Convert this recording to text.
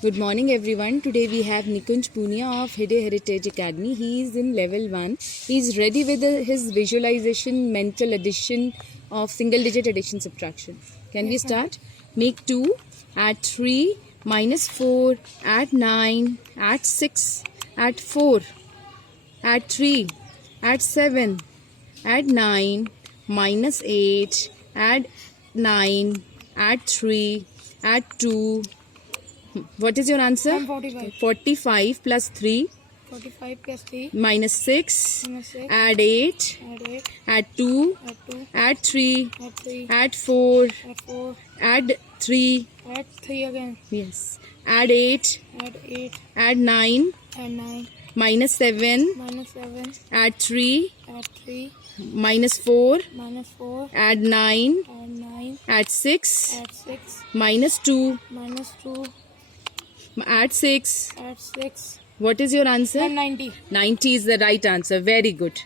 Good morning everyone. Today we have Nikunj Punia of Hayde Heritage Academy. He is in level 1. He is ready with his visualization mental addition of single digit addition subtraction. Can we start? Make 2, add 3, minus 4, add 9, add 6, add 4, add 3, add 7, add 9, minus 8, add 9, add 3, add 2. What is your answer? 45. 45 plus 3. 45 plus 3. Minus 6. Minus 6. Add 8. Add 8. Add 2. Add 2. Add 3. Add 3. Add 4. Add 4. Add 3. Add 3 again. Yes. Add 8. Add 8. Add 9. Add 9. Minus 7. Minus 7. Add 3. Add 3. Minus 4. Minus 4. Add 9. Add 9. Add 6. Add 6. Minus 2. Minus 2. Add 6. Add 6. What is your answer? And 90. 90 is the right answer. Very good.